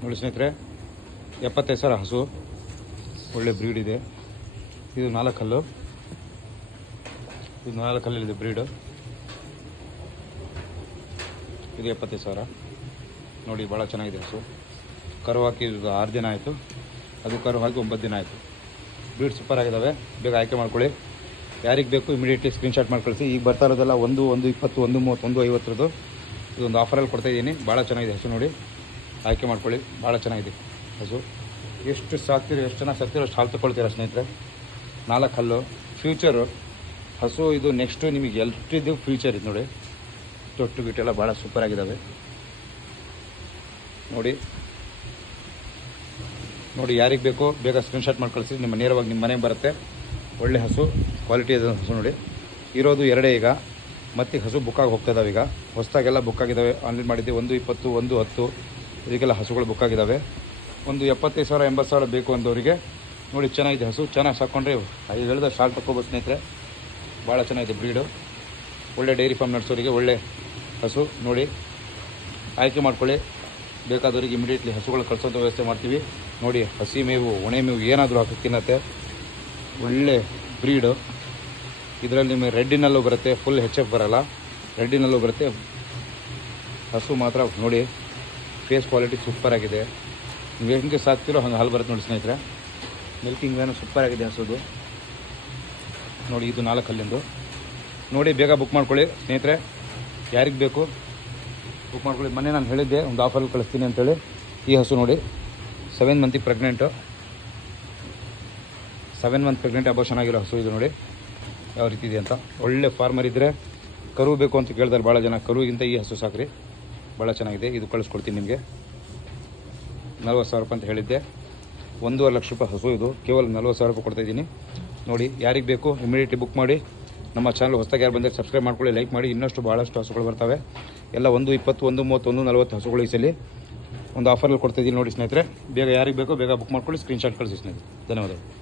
ನೋಡಿ ಸ್ನೇಹಿತರೆ, 75,000 ಹಸು, ಒಳ್ಳೆ ಬ್ರೀಡ್ ಇದೆ. ಇದು 4 ಹಲ್ಲು, ಇದು 4 ಹಲ್ಲಲ್ಲಿದೆ ಬ್ರೀಡು. ಇದು 75,000 ನೋಡಿ, ಭಾಳ ಚೆನ್ನಾಗಿದೆ ಹಸು. ಕರು ಹಾಕಿ ಇದು 6 ದಿನ ಆಯಿತು, ಅದು ಕರು ಹಾಕಿ 9 ದಿನ ಆಯಿತು. ಬ್ರೀಡ್ ಸೂಪರ್ ಆಗಿದ್ದಾವೆ, ಬೇಗ ಆಯ್ಕೆ ಮಾಡ್ಕೊಳ್ಳಿ. ಯಾರಿಗೆ ಬೇಕು ಇಮಿಡಿಯೇಟ್ಲಿ ಸ್ಕ್ರೀನ್ಶಾಟ್ ಮಾಡಿ ಕಳಿಸಿ. ಈಗ ಬರ್ತಾ ಇರೋದೆಲ್ಲ 1, 120, 130, 150 ಇದೊಂದು ಆಫರಲ್ಲಿ ಕೊಡ್ತಾಯಿದ್ದೀನಿ. ಭಾಳ ಚೆನ್ನಾಗಿದೆ ಹಸು ನೋಡಿ, ಆಯ್ಕೆ ಮಾಡ್ಕೊಳ್ಳಿ. ಭಾಳ ಚೆನ್ನಾಗಿದೆ ಹಸು. ಎಷ್ಟು ಸಾಕ್ತಿರೋ, ಎಷ್ಟು ಚೆನ್ನಾಗಿ ಸಾಕ್ತಿರೋ ಅಷ್ಟು ಹಾಲು ತಗೊಳ್ತೀರಾ ಸ್ನೇಹಿತರೆ. 4 ಹಲ್ಲು, ಫ್ಯೂಚರು ಹಸು ಇದು. ನೆಕ್ಸ್ಟು ನಿಮಗೆ ಎಷ್ಟಿದ್ದು ಫ್ಯೂಚರ್ ಇದು ನೋಡಿ. ತೊಟ್ಟು ಗಿಟ್ಟೆಲ್ಲ ಭಾಳ ಸೂಪರಾಗಿದ್ದಾವೆ ನೋಡಿ. ಯಾರಿಗೆ ಬೇಕೋ ಬೇಗ ಸ್ಕ್ರೀನ್ಶಾಟ್ ಮಾಡಿ ಕಳಿಸಿ. ನೇರವಾಗಿ ನಿಮ್ಮ ಮನೆಗೆ ಬರುತ್ತೆ. ಒಳ್ಳೆ ಹಸು, ಕ್ವಾಲಿಟಿ ಇದೆ ಹಸು ನೋಡಿ. ಇರೋದು 2 ಈಗ, ಮತ್ತೆ ಹಸು ಬುಕ್ಕಾಗಿ ಹೋಗ್ತಾಯಿದ್ದಾವೆ. ಈಗ ಹೊಸದಾಗೆಲ್ಲ ಬುಕ್ ಆಗಿದ್ದಾವೆ. ಆನ್ಲೈನ್ ಮಾಡಿದ್ದೆ 120, 110 ಇದಕ್ಕೆಲ್ಲ ಹಸುಗಳು ಬುಕ್ ಆಗಿದ್ದಾವೆ. ಒಂದು 75,000, 80,000 ಬೇಕು ಅಂದವರಿಗೆ ನೋಡಿ. ಚೆನ್ನಾಗಿದೆ ಹಸು, ಚೆನ್ನಾಗಿ ಸಾಕ್ಕೊಂಡ್ರೆ ಹೇಳಿದ ಶಾಲ್ ತಗೋಬೋದು ಸ್ನೇಹಿತರೆ. ಭಾಳ ಚೆನ್ನಾಗಿದೆ ಬ್ರೀಡು. ಒಳ್ಳೆ ಡೈರಿ ಫಾರ್ಮ್ ನಡೆಸೋರಿಗೆ ಒಳ್ಳೆ ಹಸು ನೋಡಿ, ಆಯ್ಕೆ ಮಾಡ್ಕೊಳ್ಳಿ. ಬೇಕಾದವರಿಗೆ ಇಮಿಡಿಯೇಟ್ಲಿ ಹಸುಗಳು ಕಳಿಸೋದು ವ್ಯವಸ್ಥೆ ಮಾಡ್ತೀವಿ ನೋಡಿ. ಹಸಿ ಮೇವು, ಒಣೆ ಮೇವು ಏನಾದರೂ ಹಾಕಿ ತಿನ್ನತ್ತೆ. ಒಳ್ಳೆ ಬ್ರೀಡು. ಇದರಲ್ಲಿ ನಿಮಗೆ ರೆಡ್ಡಿನಲ್ಲೂ ಬರುತ್ತೆ, ಫುಲ್ HF ಬರೋಲ್ಲ, ರೆಡ್ಡಿನಲ್ಲೂ ಬರುತ್ತೆ. ಹಸು ಮಾತ್ರ ನೋಡಿ, ಫೇಸ್ ಕ್ವಾಲಿಟಿ ಸೂಪರಾಗಿದೆ. ನೀವು ಹೆಂಗೆ ಸಾಕ್ತಿರೋ ಹಂಗೆ ಹಾಲು ಬರುತ್ತೆ ನೋಡಿ ಸ್ನೇಹಿತರೆ. ಮಿಲ್ಕಿಂಗ್ ವೇನು ಸೂಪರಾಗಿದೆ ಹಸುದು ನೋಡಿ. ಇದು 4 ಹಲ್ಲಿಂದು ನೋಡಿ. ಬೇಗ ಬುಕ್ ಮಾಡ್ಕೊಳ್ಳಿ ಸ್ನೇಹಿತರೆ. ಯಾರಿಗೆ ಬೇಕು ಬುಕ್ ಮಾಡ್ಕೊಳ್ಳಿ. ಮೊನ್ನೆ ನಾನು ಹೇಳಿದ್ದೆ ಒಂದು ಆಫರಲ್ಲಿ ಕಳಿಸ್ತೀನಿ ಅಂತೇಳಿ. ಈ ಹಸು ನೋಡಿ, 7 month pregnant, 7 month pregnant abortion ಆಗಿರೋ ಹಸು ಇದು ನೋಡಿ ಯಾವ ರೀತಿ ಇದೆ ಅಂತ. ಒಳ್ಳೆ ಫಾರ್ಮರ್ ಇದ್ದರೆ ಕರು ಬೇಕು ಅಂತ ಕೇಳ್ತಾರೆ ಭಾಳ ಜನ. ಕರುಗಿಂತ ಈ ಹಸು ಸಾಕ್ರಿ, ಭಾಳ ಚೆನ್ನಾಗಿದೆ. ಇದು ಕಳಿಸ್ಕೊಡ್ತೀನಿ ನಿಮಗೆ. 40,000 ರೂಪಾಯಿ ಅಂತ ಹೇಳಿದ್ದೆ. 1.5 ಲಕ್ಷ ರೂಪಾಯಿ ಹಸು ಇದು. ಕೇವಲ 40,000 ರೂಪಾಯಿ ಕೊಡ್ತಾಯಿದ್ದೀನಿ ನೋಡಿ. ಯಾರಿಗೆ ಬೇಕು ಇಮಿಡಿಯೇಟ್ಲಿ ಬುಕ್ ಮಾಡಿ. ನಮ್ಮ ಚಾನಲ್ ಹೊಸದಾಗಿ ಯಾರು ಬಂದರೆ ಸಬ್ಸ್ಕ್ರೈಬ್ ಮಾಡ್ಕೊಳ್ಳಿ, ಲೈಕ್ ಮಾಡಿ. ಇನ್ನಷ್ಟು ಭಾಳಷ್ಟು ಹಸುಗಳು ಬರ್ತವೆ. ಎಲ್ಲ 120, 130, 140 ಹಸುಗಳು ಈ ಸಲ ಒಂದು ಆಫರಲ್ಲಿ ಕೊಡ್ತಾಯಿದ್ದೀನಿ ನೋಡಿ ಸ್ನೇಹಿತರೆ. ಬೇಗ ಯಾರಿಗೆ ಬೇಕೋ ಬೇಗ ಬುಕ್ ಮಾಡ್ಕೊಳ್ಳಿ, ಸ್ಕ್ರೀನ್ಶಾಟ್ ಕಳಿಸಿ ಸ್ನೇಹಿತರೆ. ಧನ್ಯವಾದಗಳು.